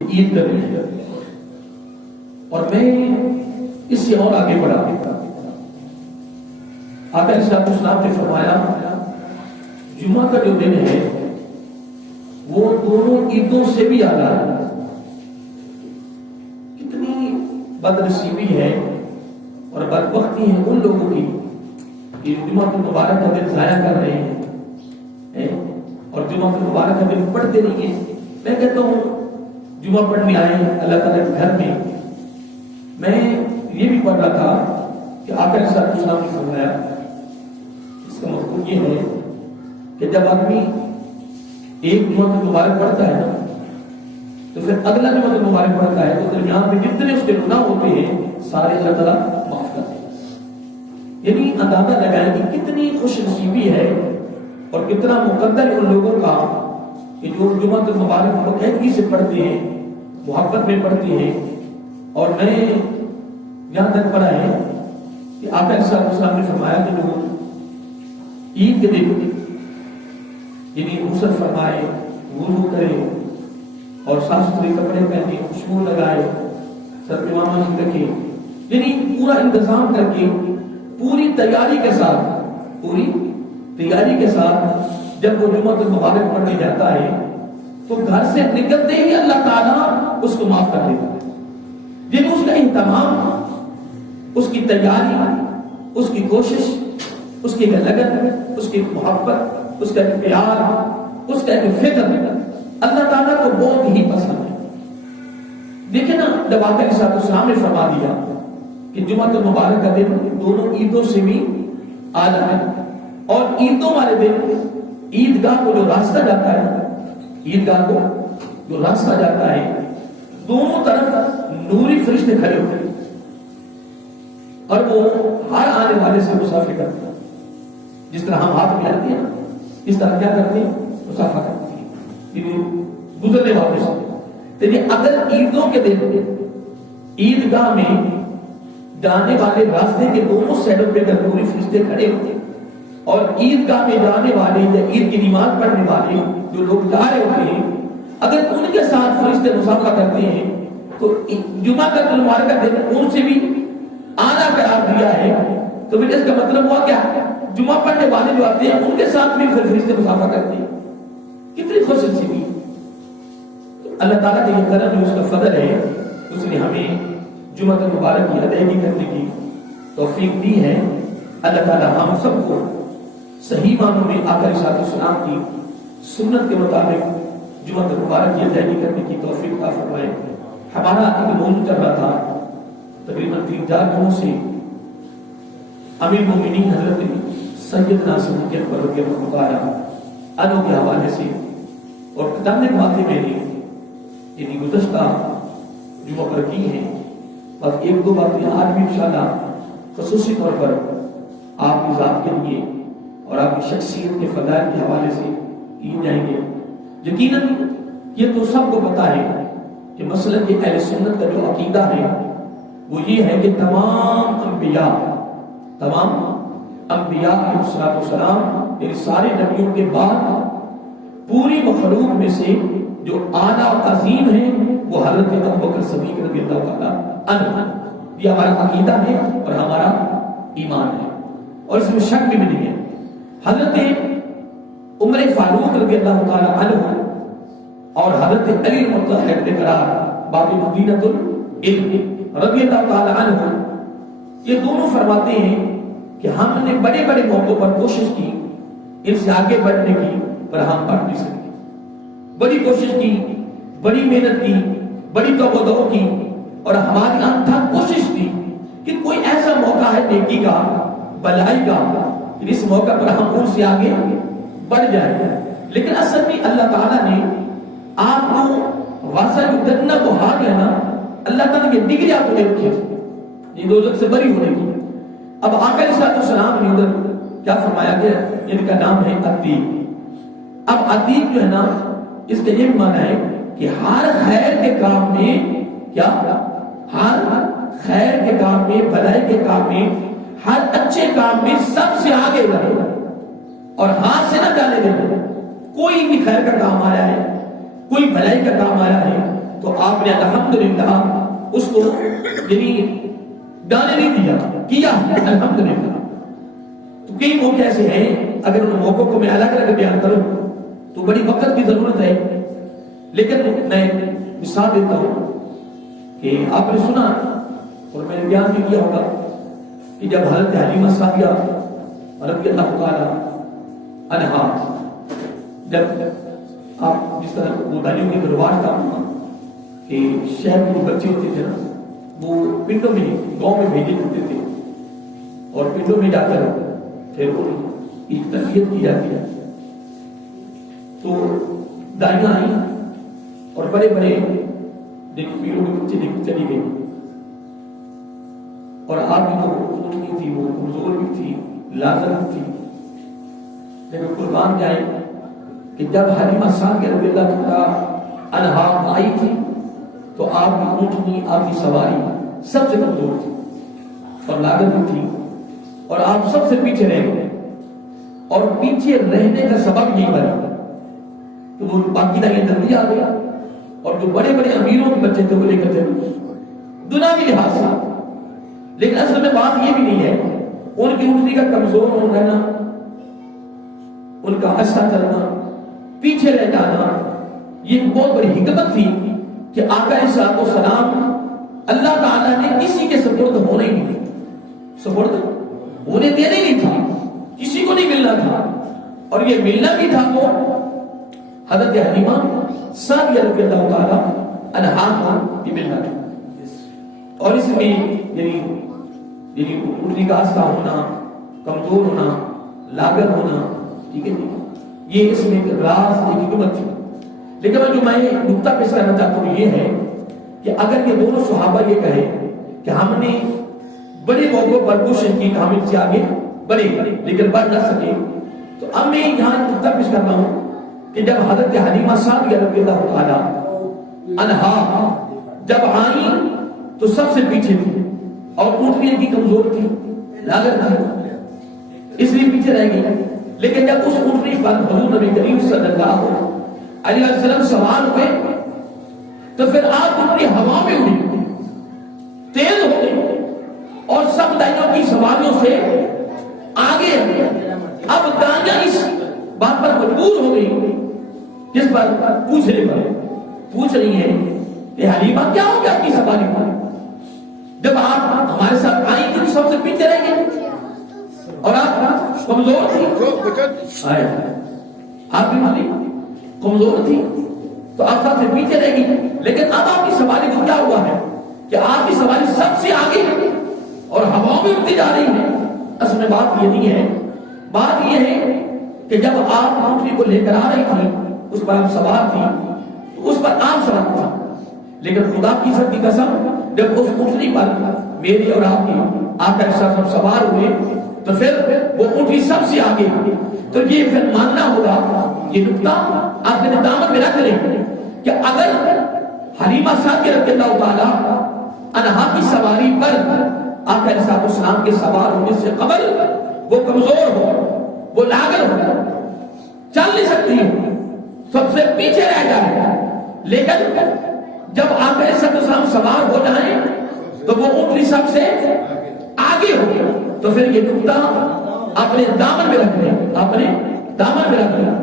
عید کا دن ہے اور میں اس سے اور آگے بڑھا آقا علیہ السلام نے فرمایا جمعہ کا جو دن ہے وہ دونوں عیدوں سے بھی اعلیٰ ہے۔ کتنی بدنصیبی ہے اور بدبختی ہے ان لوگوں کی کہ جمعہ المبارک کا دن ضائع کر رہے ہیں اور جمعہ المبارک کا دن پڑھتے نہیں ہیں۔ میں کہتا ہوں جمعہ پڑھنے آئے اللہ تعالیٰ کے گھر میں یہ بھی پڑھ رہا تھا کہ آقا علیہ السلام نے فرمایا اس کا مطلب یہ ہے کہ جب آدمی ایک جمعہ مبارک پڑھتا ہے تو پھر اگلا جمعہ مبارک پڑھتا ہے تو درمیان میں جتنے اس کے گناہ ہوتے ہیں سارے اللہ تعالیٰ معاف کرتے ہیں۔ یعنی اندازہ لگائیں کہ کتنی خوش نصیبی ہے اور کتنا مقدر ان لوگوں کا کہ جو جمعہ المبارک کو قیدگی سے پڑھتے ہیں، محبت میں پڑھتے ہیں۔ اور میں یہاں تک پڑھا ہے کہ آقا علیہ السلام نے فرمایا کہ جو عید کے دن یعنی غسل فرمائے، وضو کرے اور صاف ستھرے کپڑے پہنے، خوشبو لگائے، سر پہ امامت رکھے، یعنی پورا انتظام کر کے پوری تیاری کے ساتھ جب وہ جمعہ المبارک پڑھنے جاتا ہے تو گھر سے نکلتے ہی اللہ تعالیٰ اس کو معاف کر دیتا ہے۔ یعنی اس کا اہتمام، اس کی تیاری، اس کی کوشش، اس کی لگن، اس کی محبت، اس کا پیار، اس کا فکر اللہ تعالیٰ کو بہت ہی پسند ہے۔ دیکھیں نا جب آقا علیہ السلام نے فرما دیا کہ جمعہ المبارک کا دن دونوں عیدوں سے بھی اعلیٰ ہے اور عیدوں والے دن عیدگاہ کو جو راستہ جاتا ہے دونوں طرف نوری فرشتے کھڑے ہوتے ہیں اور وہ ہر آنے والے سے مسافہ کرتے ہیں۔ جس طرح ہم ہاتھ ملاتے ہیں اس طرح کیا کرتے ہیں؟ مسافہ کرتے ہیں گزرنے والے سے۔ یعنی اگر عیدوں کے دن عیدگاہ میں جانے والے راستے کے دونوں سائڈوں پہ اگر نوری فرشتے کھڑے ہوتے ہیں اور عیدگاہ میں جانے والے یا عید کی نماز پڑھنے والے جو لوگ جا رہے ہوتے ہیں اگر ان کے ساتھ فرشتے مسافہ کرتے ہیں تو جمعہ کا المبارک کا دن ان سے بھی اعلیٰ قرار دیا ہے۔ تو پھر اس کا مطلب ہوا کیا؟ جمعہ پڑھنے والے جو آتے ہیں ان کے ساتھ بھی پھر فرشتے مسافہ کرتے ہیں۔ کتنی خوش نصیبی اللہ تعالیٰ کا یہ کرم ہے، اس کا فضل ہے، اس نے ہمیں جمعہ المبارک کی ادائیگی کرنے کی توفیق دی ہے۔ اللہ تعالیٰ ہم سب کو صحیح معنوں میں آقا علیہ السلام کی سنت کے مطابق جمعہ المبارک کی ادائیگی کرنے کی توفیق عطا فرمائے۔ ہمارا ایک موضوع چل رہا تھا تقریباً 3-4 دنوں سے امیر المومنین حضرت سیدنا صدیق اکبر رضی اللہ تعالیٰ عنہ کے حوالے سے اور کتابیں باتیں میں نے یعنی گزشتہ جمعہ پر کی ہیں، بس 1-2 باتیں آج بھی انشاءاللہ خصوصی طور پر آپ کی ذات کے لیے اور آپ کی شخصیت کے فضائل کے حوالے سے کی جائیں گے۔ یقیناً یہ تو سب کو پتا ہے کہ مسلک اہل سنت کا جو عقیدہ ہے وہ یہ ہے کہ تمام انبیاء علیہ السلام یعنی سارے نبیوں کے بعد پوری مخلوق میں سے جو اعلیٰ و عظیم ہیں وہ حضرت ابوبکر صدیق رضی اللہ تعالیٰ عنہ۔ یہ ہمارا عقیدہ ہے اور ہمارا ایمان ہے اور اس میں شک بھی نہیں ہے۔ حضرت عمر فاروق رضی اللہ تعالیٰ عنہ اور حضرت علی المطہر اقرار باب مدینۃ العلم رضی اللہ تعالیٰ عنہ یہ دونوں فرماتے ہیں کہ ہم نے بڑے بڑے موقعوں پر کوشش کی ان سے آگے بڑھنے کی پر ہم بڑھ نہیں سکے۔ بڑی کوشش کی، بڑی محنت کی، بڑی توبہ کی اور ہماری انتھک کوشش کی کہ کوئی ایسا موقع ہے نیکی کا، بلائی کا، اس موقع پر ہم ان سے آگے بڑھ جائیں۔ لیکن اصل میں اللہ تعالیٰ نے آپ کو واسع جنت کو ہار لینا، اللہ تعالیٰ نے یہ ڈگری آپ کو دے رکھی ہے یہ دوزخ سے بری ہونے کی۔ اب آقا علیہ السلام نے ادھر کیا فرمایا کہ ان کا نام ہے عتیق۔ اب عتیق جو ہے نا اس کا یہ معنی ہے کہ ہر خیر کے کام میں کیا، ہر خیر کے کام میں، بھلائی کے کام میں، ہر اچھے کام میں سب سے آگے رہے اور ہاتھ سے نہ ڈالے دے۔ کوئی بھی خیر کا کام آیا ہے، کوئی بھلائی کا کام آیا ہے تو آپ نے الحمدللہ اس کو یعنی گانے نہیں دیا، کیا الحمدللہ۔ تو کئی موقع ایسے ہیں، اگر ان موقعوں کو میں الگ الگ بیان کروں تو بڑی وقت کی ضرورت ہے، لیکن میں مثال دیتا ہوں کہ آپ نے سنا اور میں نے بیان بھی کیا ہوگا کہ جب حضرت حلیمہ سعدیہ رضی اللہ تعالی عنہا، جب آپ جس طرح وہ دائیوں کے دربار کا کہ شہر میں بچے ہوتے تھے نا، وہ پنڈوں میں گاؤں میں بھیجے جاتے تھے اور پنڈوں میں جا کر پھر ان کی تربیت کی جاتی ہے۔ تو دائیاں آئیں اور بڑے بڑے پیروں کے بچے لے کے چلی گئی، اور آپ کی تو اونٹنی تھی، وہ کمزور بھی تھی، لازم تھی، لیکن قربان جائیں کہ جب حلیمہ سعدیہ رضی اللہ تعالی عنہا آئی تھی تو آپ کی اونٹنی، آپ کی سواری سب سے کمزور تھی اور لاگت بھی تھی، اور آپ سب سے پیچھے رہ گئے، اور پیچھے رہنے کا سبب یہی بنا تو وہ باقی دائیں جلدی آ گیا، اور جو بڑے بڑے امیروں کے بچے تھے وہ لے کر چلے دنیاوی لحاظ سے، لیکن اصل میں بات یہ بھی نہیں ہے، ان کی اونٹنی کا کمزور ہو رہنا، ان کا ہنستا چلنا، پیچھے رہ جانا، یہ ایک بہت بڑی حکمت تھی کہ آقا علیہ السلام اللہ تعالیٰ نے کسی کے سپرد ہونے ہی نہیں، سپرد ہونے دینا ہی نہیں تھا، کسی کو نہیں ملنا تھا، اور یہ ملنا بھی تھا تو حضرت حلیمہ سعدیہ رضی اللہ تعالیٰ عنہا کو یہ ملنا تھا۔ اور اس میں یعنی اونٹنی کا ہنستا ہونا، کمزور ہونا، لاغر ہونا، ٹھیک ہے جی، یہ اس میں راز ایک حکمت تھی۔ لیکن جو میں نقطہ پیش کرنا چاہتا ہوں یہ ہے کہ اگر یہ دونوں صحابہ یہ کہے کہ ہم نے بڑے موقعوں پر کوشش کی کہ ہم ان سے آگے بڑھے لیکن بڑھ نہ سکے، تو اب میں یہاں نقطہ پیش کرتا ہوں کہ جب حضرت حلیمہ سعدیہ رضی اللہ تعالی عنہا جب آئیں تو سب سے پیچھے تھی، اور اونٹنی کی کمزور تھی، لاغر تھی، اس لیے پیچھے رہ گئی۔ لیکن جب اس اونٹنی پر حضور نبی کریم صلی اللہ علیہ وسلم سوار ہوئے تو پھر آپ اونٹنی ہوا میں اڑی، تیز ہو گئی، اور سب دائیوں کی سواریوں سے آگے۔ اب دائیاں اس بات پر مجبور ہو گئی، جس پر پوچھ رہی ہیں کہ حلیمہ کیا ہو گیا آپ کی سواری پر؟ جب آپ ہمارے ساتھ آئی تھی تو سب سے پیچھے رہ گئے اور آپ کمزور تھی، آپ بھی مالی کمزور تھی تو آپ سب سے پیچھے رہ گئی، لیکن اب آپ کی سواری کو کیا ہوا ہے کہ آپ کی سواری سب سے آگے اور ہواؤں میں اڑتی جا رہی ہے۔ اصل میں بات یہ نہیں ہے، بات یہ ہے کہ جب آپ اونٹنی کو لے کر آ رہی تھی، اس پر آپ سوار تھی تو اس پر آپ سوار تھا، لیکن خدا کی عزت کی قسم جب اس اونٹنی پر میری اور آپ کی آقا سب سوار ہوئے تو پھر وہ اونٹنی سب سے آگے، تو یہ پھر ماننا ہوگا، یہ نقطہ آپ نے دامن میں رکھ لیں کہ اگر حلیمہ سعدیہ رضی اللہ تعالی عنہا کی سواری پر آقا علیہ السلام کے سوار ہونے سے قبل وہ کمزور ہو، وہ لاغر ہو، چل نہیں سکتی ہو، سب سے پیچھے رہ جائے، لیکن جب آقا علیہ السلام سوار ہو جائیں تو وہ اونٹنی سب سے آگے ہو، تو پھر یہ نقطہ اپنے دامن میں رکھ لیں، اپنے دامن میں رکھ لیں۔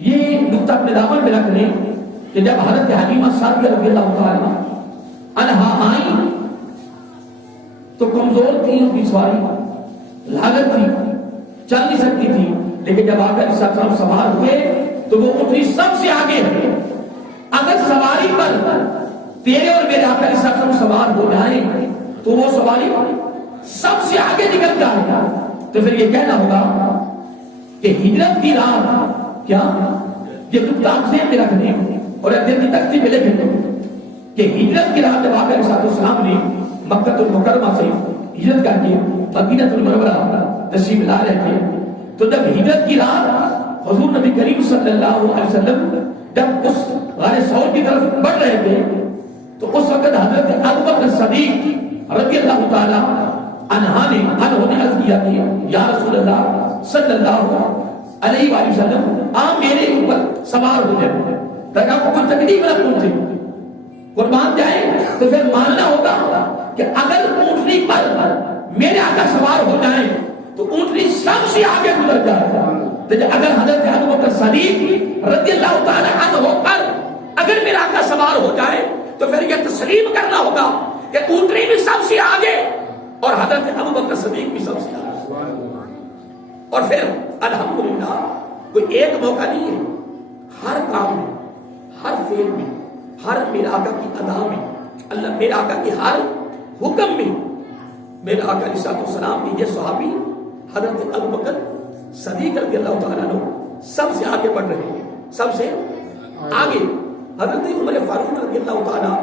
یہ نقطہ اپنے دامن میں رکھ لیں کہ جب حضرت حلیمہ سعدیہ رضی اللہ تعالی عنہا آئیں تو کمزور تھی، ان کی سواری لاغر تھی، چل نہیں سکتی تھی، لیکن جب آقا علیہ السلام سوار ہوئے تو وہ اونٹنی سب سے آگے ہے۔ اگر سواری پر تیرے اور میرے آقا علیہ السلام سوار ہو جائیں تو وہ سواری سب سے آگے نکل جائے گا، تو پھر یہ کہنا ہوگا کہ ہجرت کی راہ کیا، یہ نقطہ آپ ذہن میں رکھ دیں اور دل کی تختی پہ لکھ دیں کہ ہجرت کی راہ جب آقا علیہ السلام نے مکہ المکرمہ سے ہجرت کر کے مدینہ المنورہ تشریف لا رہے تھے، تو جب ہجرت کی راہ حضور نبی کریم صلی اللہ علیہ وسلم جب اس غار ثور کی طرف بڑھ رہے تھے تو اس وقت حضرت ابوبکر صدیق رضی اللہ تعالی عنہا نے عرض کیا کہ یا رسول اللہ صلی اللہ علیہ وآلہ وسلم آپ میرے اوپر سوار ہو جائیں تاکہ آپ کو کوئی تکلیف نہ پہنچے. قربان جائیں تو پھر ماننا ہوگا کہ اگر اونٹنی پر میرے آقا سوار ہو جائیں تو اونٹنی سب سے آگے گزر جائے. تو اگر حضرت ابوبکر صدیق رضی اللہ تعالی عنہ پر اگر میرا آقا سوار ہو جائے تو پھر یہ تسلیم کرنا ہوگا کہ اونٹنی بھی سب سے آگے اور حضرت ابوبکر صدیق بھی سب سے آگے. اور پھر الحمدللہ کوئی ایک موقع نہیں ہے، ہر کام میں، ہر فعل میں، ہر میرے آقا کی ادا میں، اللہ میرے آقا کے ہر حکم میں میرے آقا علیہ السلام کی یہ صحابی حضرت ابوبکر صدیق رضی اللہ تعالیٰ عنہ سب سے آگے بڑھ رہے ہیں، سب سے آگے. حضرت عمر فاروق رضی اللہ تعالیٰ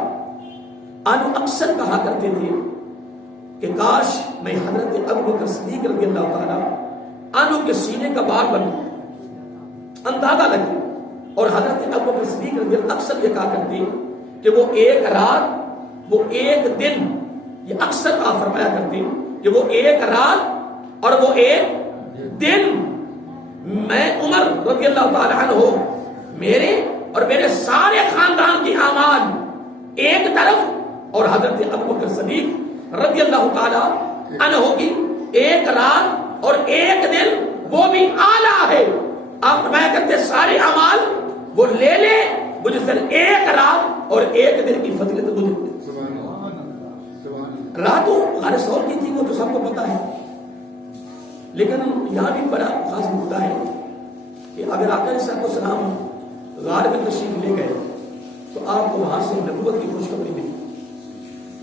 عنہ اکثر کہا کرتے تھے کہ کاش میں حضرت ابوبکر صدیق رضی اللہ تعالیٰ عنہ کے سینے کا بار بنوں، اندازہ لگے. اور حضرت ابوبکر صدیق رضی اللہ اکثر یہ کہا کرتے کہ وہ ایک رات وہ ایک دن، یہ اکثر آپ فرمایا کرتے کہ وہ ایک رات اور وہ ایک دن میں عمر رضی اللہ تعالی عنہ میرے اور میرے سارے خاندان کی اعمال ایک طرف اور حضرت ابوبکر صدیق رضی اللہ تعالی عنہ کی ایک رات اور ایک دن وہ بھی اعلیٰ ہے. آپ فرمایا کرتے سارے اعمال وہ لے لے مجھے صرف ایک رات اور ایک دن کی فضیلت مجھے. راتوں غار ثور کی تھی وہ تو سب کو پتا ہے، لیکن یہاں بھی بڑا خاص نکتہ ہے کہ اگر آقا علیہ السلام غار میں تشریف لے گئے تو آپ کو وہاں سے نبوت کی خوشخبری ملی.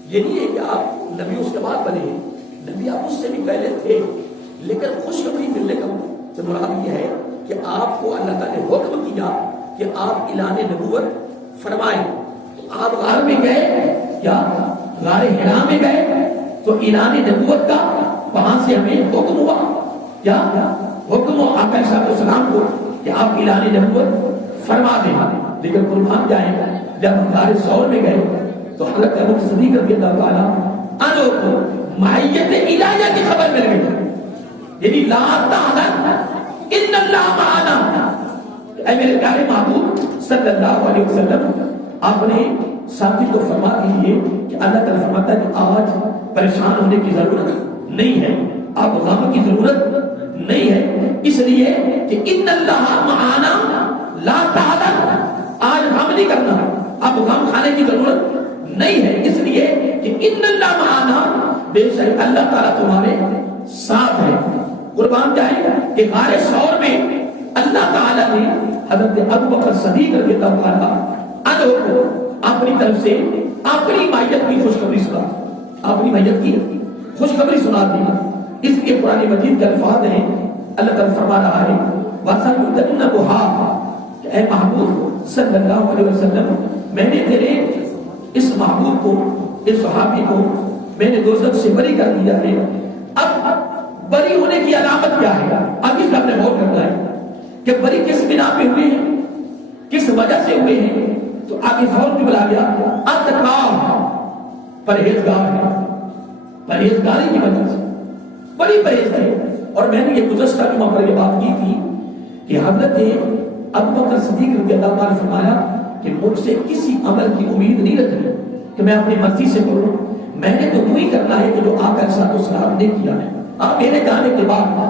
یہ نہیں ہے کہ آپ نبی اس کے بعد بنے ہیں، نبی آپ اس سے بھی پہلے تھے، لیکن خوشخبری ملنے کا سے مراد یہ ہے کہ آپ کو اللہ تعالیٰ نے حکم کیا کہ آپ اعلان نبوت فرمائیں. تو آپ غار میں گئے یا غار حرا میں گئے تو اعلان نبوت کا وہاں سے ہمیں حکم ہوا، کیا حکم ہو آقا علیہ السلام کو کہ آپ اعلان نبوت فرما دیں. لیکن قربان جائیں جب غار ثور میں گئے تو حضرت ابوبکر صدیق رضی اللہ تعالیٰ عنہ کو معیت الہیہ کی خبر مل گئی، یعنی لا تحزن ان اللہ معنا. اے میرے پیارے محبوب صلی اللہ علیہ وسلم آپ نے ساتھی کو فرما دیجیے کہ اللہ تعالیٰ فرماتا ہے کہ آج پریشان ہونے کی ضرورت نہیں ہے، اب غم کی ضرورت نہیں ہے، اس لیے کہ ان اللہ معنا لا تحزن، آج غم نہیں کرنا، اب غم کھانے کی ضرورت نہیں ہے، اس لیے کہ ان اللہ معنا، بے شک اللہ تعالیٰ تمہارے ساتھ ہے. قربان جائے کہ غار ثور میں اللہ تعالیٰ نے حضرت ابوبکر صدیق رضی اللہ تعالیٰ عنہ کو اپنی طرف سے اپنی معیت کی خوشخبری سنا، اپنی معیت کی خوشخبری سنا دی. اس لیے قرآن مجید کے الفاظ ہیں، اللہ تعالیٰ فرما رہا ہے وَسَنُجَنَّبُهَا، اے محبوب صلی اللہ علیہ وسلم میں نے تیرے اس محبوب کو، اس صحابی کو میں نے دوزخ سے بری کر دیا ہے. اب بری ہونے کی علامت کیا ہے؟ اب اس پر ہم نے غور کرنا ہے کہ بری کس بنا پہ ہوئے ہیں، کس وجہ سے ہوئے ہیں. تو آگے فوراً بھی بلا گیا اتقا، پرہیزگار ہے، پرہیزگاری کی وجہ سے بڑی پرہیز ہے. اور میں نے یہ گزشتہ جمعہ پر یہ بات کی تھی کہ حضرت ابوبکر صدیق رضی اللہ تعالیٰ نے فرمایا کہ مجھ سے کسی عمل کی امید نہیں رکھنی کہ میں اپنی مرضی سے کروں، میں نے تو وہی کرنا ہے کہ جو آقا علیہ السلام نے کیا ہے. آپ میرے جانے کے بعد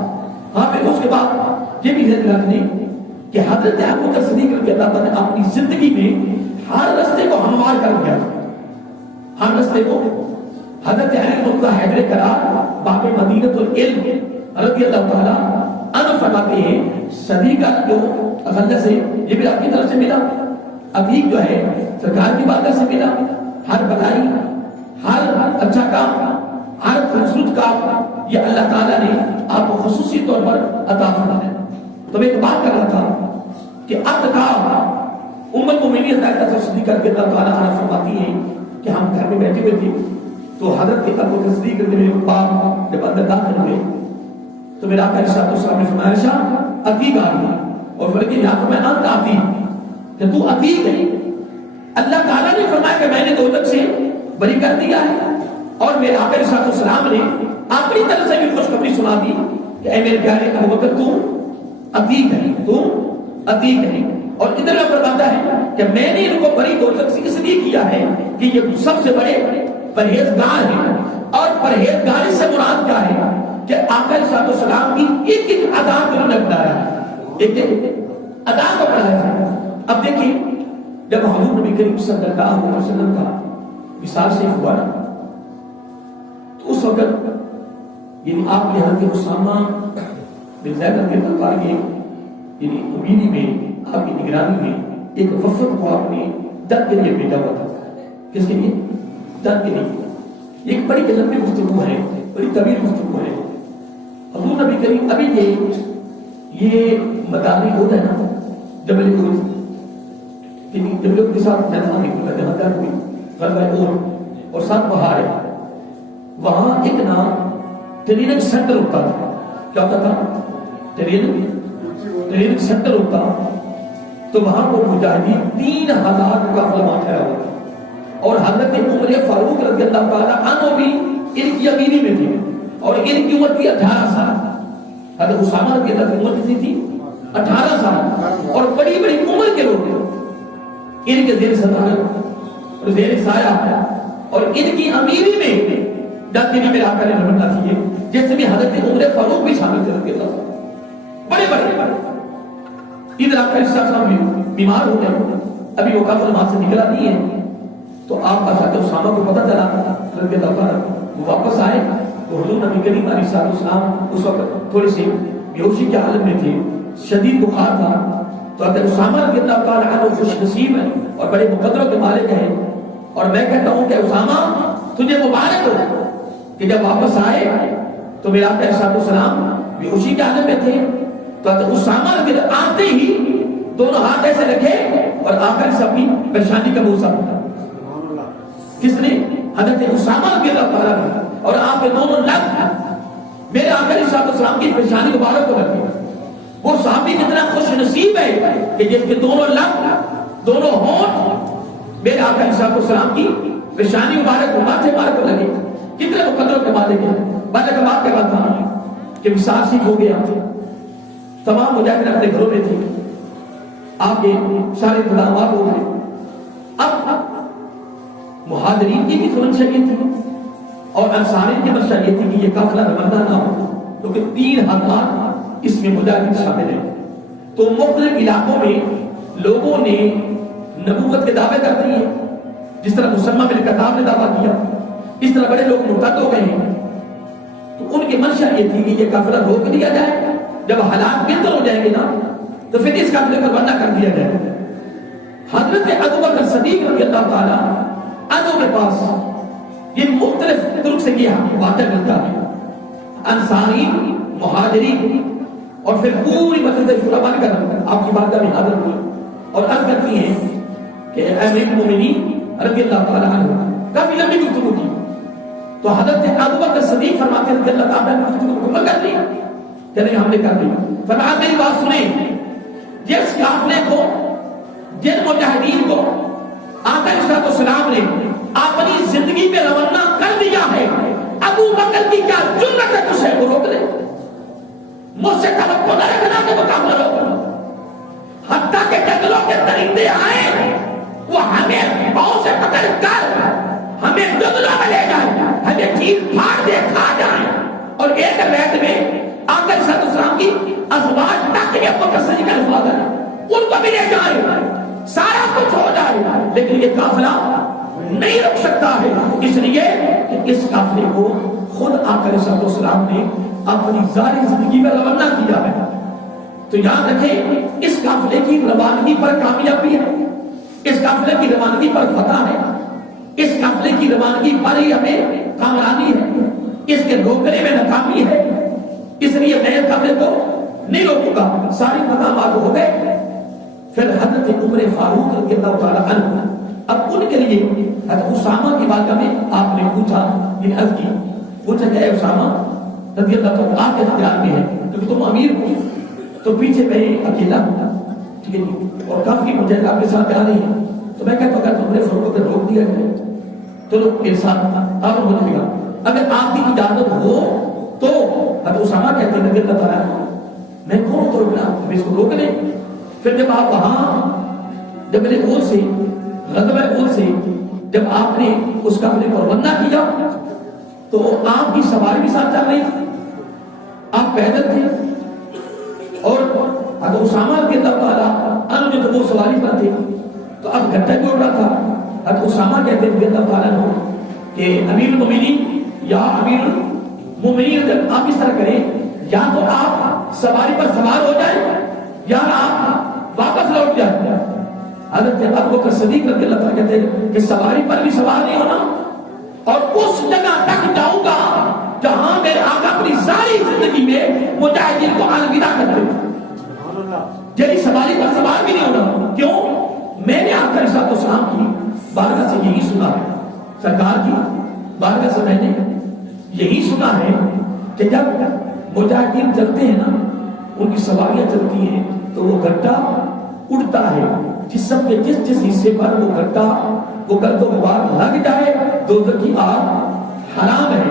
پھر اس کے بعد یہ بھی ذہن رکھنے کہ حضرت ابوبکر صدیق رضی اللہ تعالیٰ نے اپنی زندگی میں ہر رستے کو ہموار کر دیا، ہر رستے کو. حضرت علی مرتضیٰ حیدر کرار باب مدینۃ العلم رضی اللہ تعالیٰ عنہ فرماتے ہیں صدیقہ جو غلہ سے یہ بھی آپ کی طرف سے ملا، عتیق جو ہے سرکار کی بارگاہ سے ملا. ہر بلائی، ہر اچھا کام، ہر خوبصورت کام یہ اللہ تعالیٰ نے آپ کو خصوصی طور پر عطا فرمایا. تو میں ایک بات کر رہا تھا کہ اتقا ام المؤمنین حضرت صدیقہ رضی اللہ تعالیٰ عنہ فرماتی ہیں کہ ہم گھر میں بیٹھے ہوئے تھے تو حضرت ابوبکر صدیق رضی اللہ عنہ جب اندر داخل ہوئے تو میرا آقا علیہ السلام نے فرمایا عائشہ عتیق آ گئی، اور بلکہ یہاں فرمایا انت عتیق، کہ تو عتیق ہے. اللہ تعالیٰ نے فرمایا کہ میں نے دوزخ سے بری کر دیا ہے اور میرے آقا علیہ الصلوۃ والسلام نے اپنی طرف سے بھی خوشخبری سنا دی کہ اے میرے پیارے ابوبکر تم عتیق ہے، تم عتیق ہے. اور ادھر میں فرماتا ہے کہ میں نے ان کو بری دوزخ سے اس لیے کیا ہے کہ یہ سب سے بڑے پرہیزگار ہیں. اور پرہیزگاری سے مراد کیا ہے کہ آقا علیہ الصلوۃ والسلام کی ایک ایک ادا کو انہوں نے بنایا ہے، ایک ایک ادا کو بنایا ہے. اب دیکھیں جب حضور نبی کریم صلی اللہ علیہ وسلم کا وصال شریف ہوا نا تو اس وقت یعنی آپ یہاں کے اسامہ بن زید رضی اللہ عنہ کی یعنی امیری میں آپ کی نگرانی میں ایک وفد کو آپ نے جنگ کے لیے بھیجا ہوا تھا. کس کے لیے؟ جنگ کے لیے. ایک بڑی لمبی گفتگو ہے، بڑی طویل گفتگو ہے. حضور نبی کریم ابھی یہ مدانی ہوتا ہے نا جبل احد، یعنی جبل احد کے ساتھ میدان میں جہاں ہوئی غزوہ احد اور ساتھ پہاڑ ہے، وہاں ایک نام ٹریننگ سینٹر ہوتا تھا. کیا ہوتا تھا؟ ٹریننگ سینٹر ہوتا. تو وہاں پر مجاہدین 3000 کا قافلہ ٹھہرا ہوا تھا اور حضرت عمر فاروق رضی اللہ تعالیٰ عنہ بھی ان کی امینی میں تھے اور ان کی عمر تھی 18 سال. حضرت اسامہ رضی اللہ کی عمر کتنی تھی؟ 18 سال. اور بڑی بڑی عمر کے لوگ ان کے زیر صدارت اور زیر سایہ اور ان کی امیری میں جاتے بھی میرے آقا نے رہنا تھی جس میں حضرت عمر فاروق بھی شامل کر کے بڑے بڑے ادھر آقا علیہ السلام بیمار ہو گئے، ابھی وہ کافر وہاں سے نکلا نہیں ہے. تو آپ کا حضرت اسامہ کو پتہ چلا رضی اللہ عنہ، وہ واپس آئے تو حضور نبی کریم علیہ السلام اس وقت تھوڑی سی بیہوشی کے حالت میں تھے، شدید بخار تھا. تو حضرت اسامہ رضی اللہ تعالیٰ عنہ خوش نصیب ہیں اور بڑے مقدروں کے مالک ہیں. اور میں کہتا ہوں کہ اسامہ تجھے مبارک ہو کہ جب واپس آئے تو میرا آقا علیہ السلام بیہوشی کے حالت میں تھے. تو اسامہ رضی اللہ آتے ہی دونوں ہاتھ ایسے رکھے اور آقا نے اپنی پیشانی کا بوسہ پکڑا. کس نے؟ حضرت اسامہ رضی اللہ تعالیٰ نے. اور آپ کے دونوں لب میرے آقا علیہ السلام کی پیشانی مبارک کو رکھے. وہ صحابی کتنا خوش نصیب ہے کہ جس کے دونوں لب دونوں ہونٹ میرے آقا علیہ السلام کی پیشانی مبارک ماتھے مبارک کو لگے. کتنے مقدروں کے مالک ہیں. بعد کا بات کر رہا تھا کہ وصال شریف ہو گیا، تمام مجاہدین اپنے گھروں میں تھے، آپ کے سارے انتظامات ہو گئے. اب مہاجرین کی بھی منشا یہ تھی اور انصاری کی منشا یہ تھی کہ یہ قافلہ روانہ نہ ہو کیونکہ 3000 اس میں مجاہدین شامل ہیں. تو مختلف علاقوں میں لوگوں نے نبوت کے دعوے کر دیے، جس طرح مسلمہ بن کتاب نے دعویٰ کیا، اس طرح بڑے لوگ مرتد ہو گئے ہیں. تو ان کی منشا یہ تھی کہ یہ قافلہ روک دیا جائے، جب حالات بہتر ہو جائیں گے نا تو پھر اس قافلے کو روانہ کر دیا جائے. حضرت ابوبکر صدیق رضی اللہ تعالیٰ عنہ کے پاس یہ مختلف طرق سے یہ واقعہ ملتا ہے. انصاری، مہاجرین اور پھر پوری مجلس شورا بن کر آپ کی بارگاہ میں حاضر ہوئی اور عرض کرتی ہیں کہ اے امیر المومنین رضی اللہ تعالیٰ عنہ. کافی لمبی گفتگو کی تو حضرت ابوبکر صدیق فرماتے ہیں رضی اللہ تعالیٰ عنہ گفتگو مکمل کر لی کہ نہیں ہم نے کر دی. فرمایا میری بات سنیں، جس قافلے کو جن مجاہدین کو آقا علیہ السلام نے اپنی زندگی میں روانہ کر دیا ہے، ابو بکر کی کیا جرأت ہے اسے کو روک لے؟ مجھ سے توقع نہ رکھنا کہ وہ قافلہ روک، حتیٰ کہ جنگلوں کے درندے آئے وہ ہمیں پاؤں سے پکڑ کر ہمیں جنگلوں میں لے جائیں، ہمیں چیر پھاڑ دے کھا جائیں. اور ایک ریت میں آقا علیہ السلام کی ازواج تک یہ متصل کا الفاظ ہے ان کو بھی لے جائیں، سارا کچھ ہو جائے، لیکن یہ قافلہ نہیں رک سکتا ہے، اس لیے کہ اس قافلے کو خود آقا علیہ السلام نے اپنی ظاہری زندگی میں روانہ کیا ہے. تو یاد رکھیں اس قافلے کی روانگی پر کامیابی ہے، اس قافلے کی روانگی پر فتح ہے، اس قافلے کی روانگی پر ہی ہمیں کامرانی ہے، اس کے روکنے میں ناکامی ہے. اس لیے میں قافلے کو نہیں روکوں گا. ساری مقامات ہو گئے. پھر حضرت عمر فاروق رضی اللہ تعالیٰ عنہ اب ان کے لیے حضرت اسامہ کی بارگاہ میں آپ نے پوچھا، یہ عرض کی، پوچھا کہ اے اسامہ رضی اللہ تعالیٰ آپ کے اختیار میں ہے کیونکہ تم امیر ہو تو پیچھے میں اکیلا ہوں، ٹھیک ہے، اور کافی مجاہد آپ کے ساتھ آ رہی ہے. تو میں کہتا ہوں کہ تم نے فاروق کو روک دیا جائے تو لوگ ارشاد آپ ہونے لگا اگر آپ کی اجازت ہو تو حضرت اسامہ کہتے ہیں نبی اللہ تعالیٰ میں کون تو روکنا ہمیں اس کو روک لیں. پھر جب آپ وہاں جب میرے اول سے غزوہ اول سے جب آپ نے اس قافلے کو روانہ کیا تو آپ کی سواری بھی ساتھ چل رہی تھی, آپ پیدل تھے اور حضرت اسامہ رضی اللہ تعالیٰ عنہ جو وہ سواری پر تھے تو اب گھٹا بھی اڑ رہا تھا. حضرت اسامہ کہتے ہیں رضی اللہ تعالیٰ عنہ کہ امیر المومنین یا امیر المومنین جب آپ اس طرح کریں یا تو آپ سواری پر سوار ہو جائیں یا آپ واپس لوٹ جائیں. حضرت ابوبکر صدیق رضی اللہ تعالیٰ کہتے ہیں کہ سواری پر بھی سوار نہیں ہونا اور اس جگہ تک جاؤں گا جہاں میرے آقا اپنی ساری زندگی میں مجاہدین کو الوداع کرتے تھے. یعنی سواری پر سوار بھی نہیں ہونا. کیوں؟ میں نے آقا علیہ السلام کی بارگاہ سے یہی سنا ہے, سرکار کی بارگاہ سے میں نے یہی سنا ہے کہ جب مجاہدین چلتے ہیں نا ان کی سواریاں چلتی ہیں تو وہ گھٹا اڑتا ہے. جسم کے جس جس حصے پر وہ گھٹا وہ گرد و غبار لگ جائے دوزخ کی آگ حرام ہے.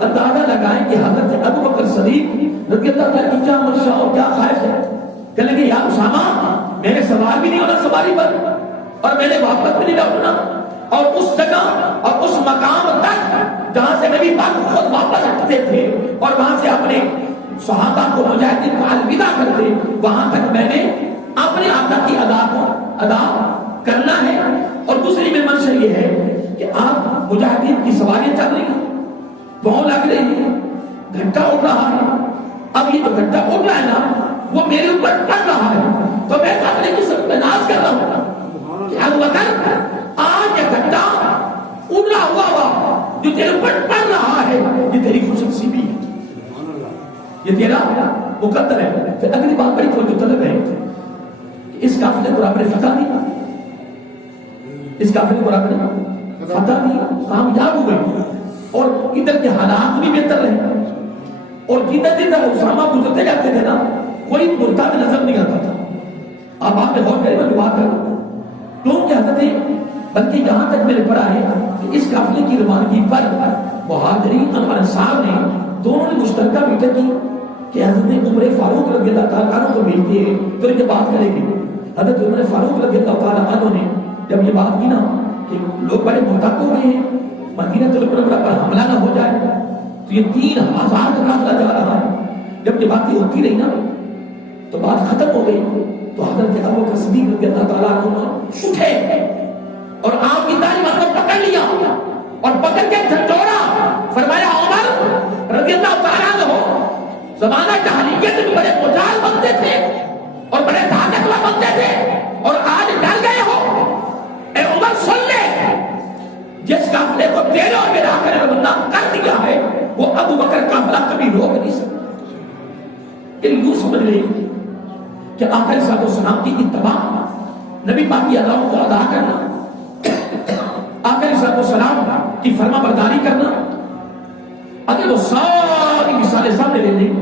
اندازہ لگائیں کہ حضرت ابوبکر صدیق رضی اللہ تعالیٰ کی کیا منشا اور کیا خواہش ہے. کہنے لگے یا اسامہ میں نے سوار بھی نہیں ہونا سواری پر اور میں نے واپس بھی نہیں لوٹنا اور اس جگہ اور اس مقام تک جہاں سے نبی پاک خود واپس ہٹتے تھے اور وہاں سے اپنے صحابہ کو مجاہدین کو الوداع کرتے وہاں تک میں نے اپنے آقا کی ادا کو ادا کرنا ہے. اور دوسری میں منشا یہ ہے کہ آپ مجاہدین کی سواریاں چل رہی ہیں, پاؤں لگ رہی ہیں, گھنٹہ اٹھ رہا ہے. اب یہ جو گھنٹہ اٹھ رہا ہے نا وہ میرے اوپر پڑ رہا ہے تو میں قافلے کی سب پہ ناز کر رہا ہوں کہ ابوبکر آج یہ گھنٹہ اڑ رہا ہوا جو تیرے اوپر پڑ رہا ہے یہ تیری خوش نصیبی ہے, یہ تیرا مقدر ہے. پھر اگلی بات بڑی توجہ طلب ہے کہ اس قافلے کو آپ نے فتح نہیں, اس قافلے کو آپ نے فتح نہیں, کامیاب ہوئے اور ادھر کے حالات بھی بہتر رہے اور جدھر جدھر اسامہ گزرتے جاتے تھے نا کوئی مرتد نظر نہیں آتا تھا. اب آپ نے غور کریں میں بات کروں لوگ کیا کہتے ہیں بلکہ یہاں تک میرے پڑھا ہے کہ اس قافلے کی روانگی پر مہاجرین اور انصار نے دونوں نے مشترکہ میٹنگ کی کہ حضرت عمر فاروق رضی اللہ تعالیٰ عنہ کو بھیجتے ہیں تو ان کی بات کریں گے. حضرت عمر فاروق رضی اللہ تعالیٰ عنہ نے جب یہ بات کی نا کہ لوگ بڑے محتاط ہو گئے ہیں مدینہ المنورہ پر حملہ نہ ہو جائے تو یہ 3000 کا قافلہ جا رہا ہے. جب یہ باتیں ہوتی رہی نا تو بات ختم ہو گئی تو حضرت ابوبکر صدیق رضی اللہ تعالیٰ عنہ اٹھے اور آپ کی تعلیمات کو پکڑ لیا اور پکڑ کے جھنجھوڑا, فرمایا عمر رضی اللہ تعالیٰ عنہ زمانہ جاہلیت میں بڑے مجاہد بنتے تھے اور بڑے طاقتور بنتے تھے اور آج ڈر گئے ہو. اے عمر سن لے, جس قافلے کو تیرے اور میرے آقا نے روانہ کر دیا ہے وہ ابوبکر قافلہ کبھی روک نہیں سکتا. یوں سمجھ لے کہ آقا علیہ السلام کی اتباع نبی پاک کی اداؤں کو ادا کرنا, آقا علیہ السلام کی فرما برداری کرنا, اگر وہ ساری مثالیں سامنے لے لیں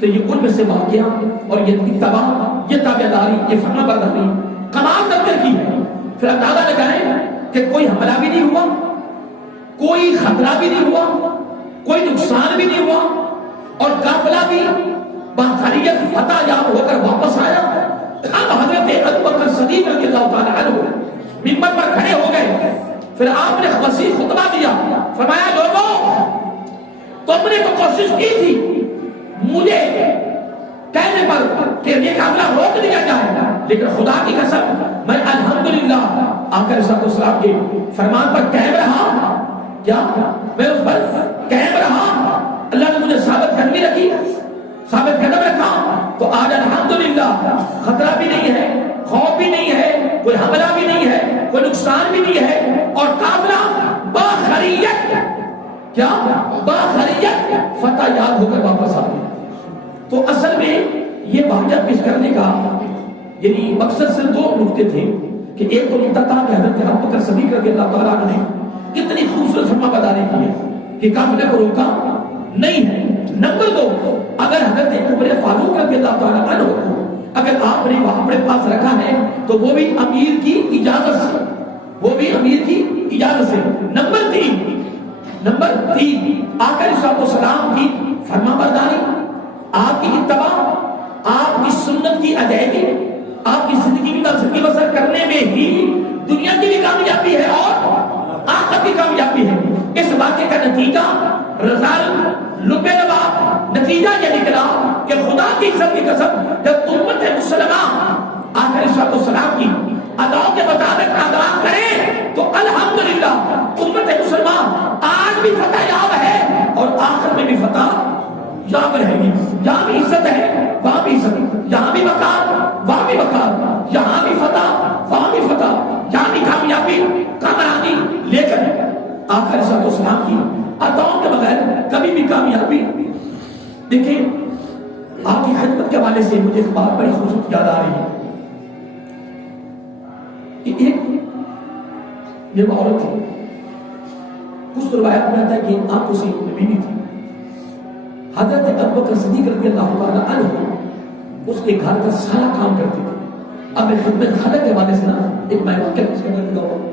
تو یہ ان میں سے واقعہ اور یہ اتباع یہ تابعداری یہ فرما برداری کمال درجے کی ہے. پھر اندازہ لگائیں کہ کوئی حملہ بھی نہیں ہوا, کوئی خطرہ بھی نہیں ہوا, کوئی نقصان بھی نہیں ہوا اور قافلہ بھی باخریت فتح یاب ہو کر واپس آیا. اب حضرت ابوبکر صدیق رضی اللہ تعالیٰ عنہ منبر پر کھڑے ہو گئے. پھر آپ نے وسیع خطبہ دیا, فرمایا لوگوں تم نے تو کوشش کی تھی مجھے کہنے پر کہ یہ قافلہ روک دیا جائے لیکن خدا کی قسم میں الحمدللہ آقا علیہ السلام کے فرمان پر قائم رہا. کیا میں اس پر قائم رہا, اللہ نے مجھے ثابت قدمی رکھی, ثابت قدم رکھا تو آج الحمدللہ خطرہ بھی نہیں ہے, خوف بھی نہیں ہے, کوئی حملہ بھی نہیں ہے, کوئی نقصان بھی نہیں ہے اور قافلہ باخریت کیا باخریت فتح یاب ہو کر واپس آ گیا. تو اصل میں یہ واقعہ پیش کرنے کا یعنی مقصد صرف دو نقطے تھے کہ ایک تو نقطہ تھا کہ حضرت ابوبکر صدیق رضی اللہ تعالیٰ عنہ نے کتنی خوبصورت فرما برداری کی ہے کہ قافلے کو روکا نہیں ہے. نمبر دو, اگر حضرت عمر فاروق رضی اللہ تعالیٰ عنہ کو اگر آپ نے وہاں اپنے پاس رکھا ہے تو وہ بھی امیر کی اجازت سے, وہ بھی امیر کی اجازت سے۔ نمبر تین آقا علیہ السلام کی فرما برداری، آپ کی اتباع، آپ کی سنت کی ادائیگی، آپ کی زندگی بسر کرنے میں ہی دنیا کی بھی کامیابی ہے اور آخرت کی کامیابی ہے۔ اس واقعے کا نتیجہ لبے لباب نتیجہ یہ نکلا کہ خدا کی عزت کی قسم جب امت مسلمہ آقا علیہ السلام کی اداؤں کے مطابق ادا کرے تو الحمدللہ امت مسلمہ آج بھی فتح یاب ہے اور آخر میں بھی فتح یاب رہے گی۔ یہاں بھی عزت ہے، وہاں بھی عزت، یہاں بھی وقار، وہاں بھی وقار، یہاں بھی فتح، وہاں بھی فتح، یہاں بھی کامیابی، کامرانی۔ لیکن آقا علیہ السلام کی اداؤں کے بغیر کبھی بھی کامیابی۔ دیکھیں آپ کی خدمت کے حوالے سے مجھے ایک بات بڑی خوبصورت یاد آ رہی ہے کہ ایک جب عورت تھی، کچھ روایت میں آتا ہے کہ آپ اسے بیوی تھی، حضرت ابوبکر صدیق رضی اللہ تعالیٰ عنہ اس کے گھر کا سارا کام کرتی تھی۔ اب میں خدمت خالق کے حوالے سے نا ایک میں واقعہ پیش کرنے لگا ہوں۔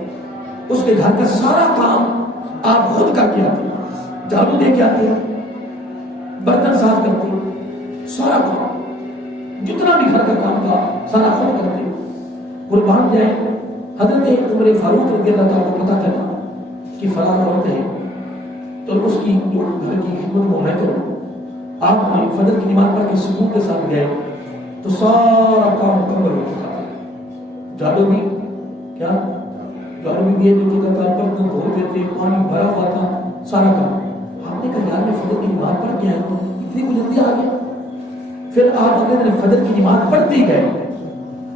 اس کے گھر کا سارا کام آپ خود کر کے آتے، جھاڑو دے کے آتے، برتن صاف کرتے، سارا کام جتنا بھی گھر کا کام تھا سارا خود کرتے۔ قربان جائے حضرت عمر فاروق رضی اللہ تعالیٰ کو پتہ چلا کہ فلاں عورت ہے تو اس کی جو گھر کی خدمت کو میں کروں۔ آپ نے فجر کی نماز پڑھ کے سکون کے ساتھ گئے تو سارا کام مکمل ہو چکا تھا۔ جھاڑو بھی کیا جھاڑو بھی دیے دیتے تھا، برتن دھو دیتے، پانی بھرا ہوا تھا، سارا کام۔ آپ نے کہا یار میں فجر کی نماز پڑھ کے آیا ہوں، اتنی کو جلدی آ گیا۔ پھر آپ اگلے دن فجر کی نماز پڑھتے ہی گئے،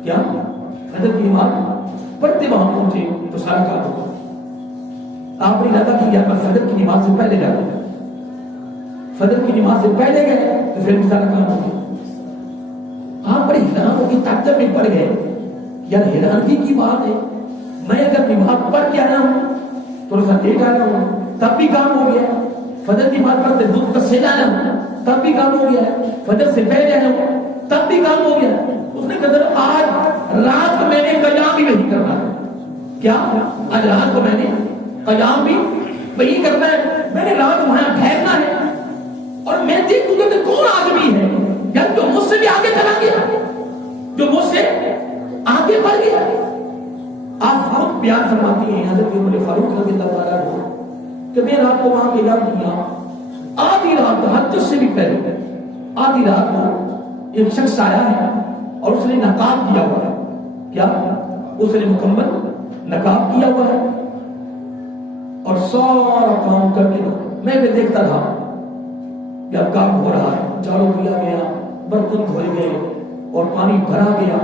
کیا فجر کی نماز پڑھتے وہاں پہنچے تو سارا کام ہو گیا۔ آپ نے ارادہ کیا میں فجر کی نماز سے پہلے جاتا ہوں، فجر کی نماز سے پہلے گئے تو پھر سارا کام ہو گیا۔ آپ بڑے حیران ہو کے تعجب میں پڑ گئے، یار حیرانگی کی بات ہے، میں اگر نماز پڑھ کے آیا ہوں تھوڑا سا لیٹ آیا ہوں تب بھی کام ہو گیا، فجر کی نماز پڑھتے دودھ کا سے آیا ہوں تب بھی کام ہو گیا، فجر سے پہلے آیا ہوں تب بھی کام ہو گیا۔ اس نے کہا آج رات کو میں نے قیام بھی نہیں کرنا ہے، کیا آج رات کو میں نے قیام بھی وہی کرنا ہے، میں نے رات وہاں ٹھہرنا ہے اور میں دیکھوں گا کہ کون آدمی ہے یار جو مجھ سے بھی آگے چلا گیا، جو مجھ سے آگے بڑھ گیا۔ آپ فاروق بیان فرماتی ہیں حضرت عمر فاروق رضی اللہ تعالیٰ عنہ کہ میں رات کو وہاں قیام کیا، آدھی رات تہجد سے بھی پہلے آدھی رات کو ایک شخص آیا ہے اور اس نے نقاب کیا ہوا ہے، کیا اس نے مکمل نقاب کیا ہوا ہے اور سارا کام کر کے میں بھی دیکھتا رہا جب کام ہو رہا ہے، جھاڑو دیا گیا، برتن دھوئے گئے اور پانی بھرا گیا،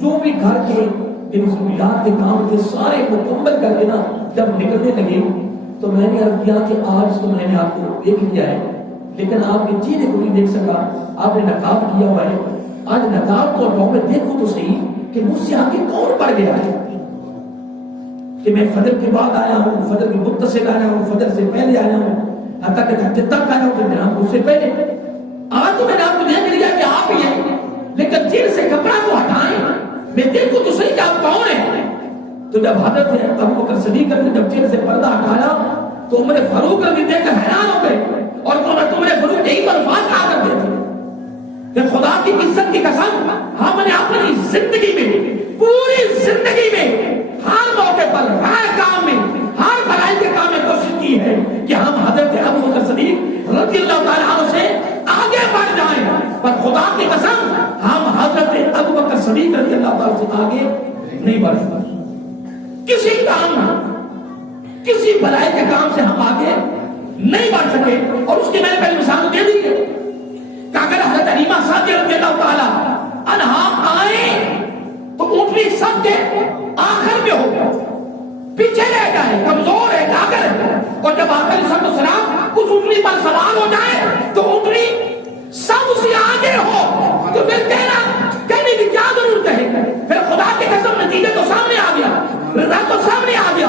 جو بھی گھر کے ضروریات کے کام تھے سارے مکمل کر کے نا جب نکلنے لگے تو میں نے عرض کیا کہ آج تو میں نے آپ کو دیکھ لیا ہے لیکن آپ کے چہرے کو نہیں دیکھ سکا، آپ نے نقاب کیا ہوا ہے، آج نقاب کو ہٹاؤ، میں دیکھوں تو صحیح کہ مجھ سے آگے کون پڑ گیا ہے کہ میں فجر کے بعد آیا ہوں، فجر کے متصل آیا ہوں، فجر سے پہلے آیا ہوں، حتیٰ کہ تحجد تک آیا ہوں کہ جناب اس سے پہلے۔ آج تو میں نے آپ کو دیکھ لیا کہ آپ ہی ہیں، لیکن چہرے سے کپڑا کو ہٹائیں، میں دیکھوں تو صحیح کہ آپ کون ہیں۔ تو جب حضرت ابوبکر صدیق نے جب چہرے سے پردہ ہٹایا تو عمر فاروق رضی دیکھ کر حیران ہو گئے اور عمر فاروق یہی الفاظ کہا کرتے تھے کہ خدا کی عزت کی قسم ہم نے اپنی زندگی میں پوری زندگی میں ہر موقع پر ہر کام میں ہر بھلائی کے کام میں کوشش کی ہے کہ ہم حضرت ابوبکر صدیق رضی اللہ تعالیٰ عنہ سے آگے بڑھ جائیں، پر خدا کی قسم ہم حضرت ابوبکر صدیق رضی اللہ تعالیٰ سے آگے نہیں بڑھ سکتے۔ کسی کام کسی بھلائی کے کام سے ہم آگے نہیں بڑھ سکے، اور اس کی میں نے پہلی مثال دے دی ہے کہ اگر حضرت حلیمہ سعدیہ رضی اللہ تعالیٰ عنہا آئے تو اونٹنی سب کے آخر میں ہو، پیچھے رہ جائے، کمزور ہے، لاغر ہے، اور جب آقا علیہ السلام اس اونٹنی پر سوار ہو جائے تو اونٹنی سب سے آگے ہو، تو پھر کہنے کی کیا ضرورت ہے؟ پھر خدا کی قسم نتیجے تو سامنے آ گیا، رضا تو سامنے آ گیا